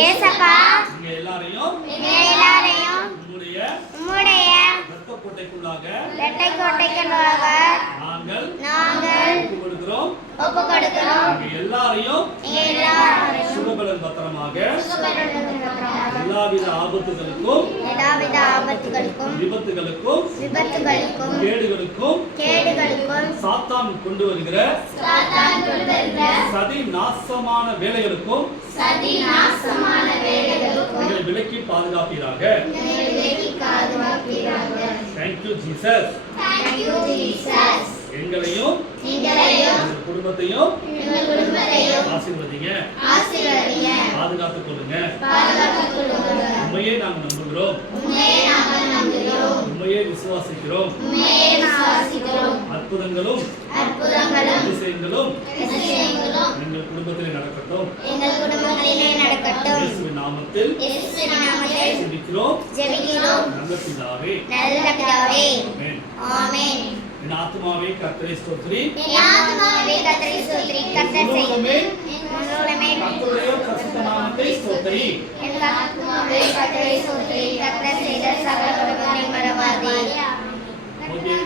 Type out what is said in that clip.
ஏசப்பா நீங்க எல்லாரையும் உம்முடைய இரத்தக்கோட்டைக்குள்ளாக நாங்கள் ஒப்புக் கொடுக்கிறோம். நீங்க எல்லாரையும் சுகபலன் பத்திரமாக எல்லாவித ஆபத்துகளுக்கும் விபத்துகளுக்கும் கேடுகளுக்கும் சாத்தான் கொண்டு வருகிற சதி நாசமான வேலைகளுக்கும் எங்களை விலக்கி பாதுகாப்பீராக. Thank you Jesus. எங்களையும் எங்கள் குடும்பத்தையும் ஆசீர்வதிங்க, பாதுகாத்துக் கொள்ளுங்க. உண்மையே நாங்கள் நம்புகிறோம், உண்மையே விசுவாசிக்கிறோம். அற்புதங்களும் அதிசயங்களும் எங்கள் குடும்பத்திலே நடக்கட்டும். இயேசுவின் நாமத்தில் ஜெபிக்கிறோம் நல்ல பிதாவே. ஆமென். என் ஆத்துமாவே கர்த்தரை ஸ்தோத்திரி, கர்த்தருடைய பரிசுத்த நாமத்தை ஸ்தோத்திரி. ஓகே.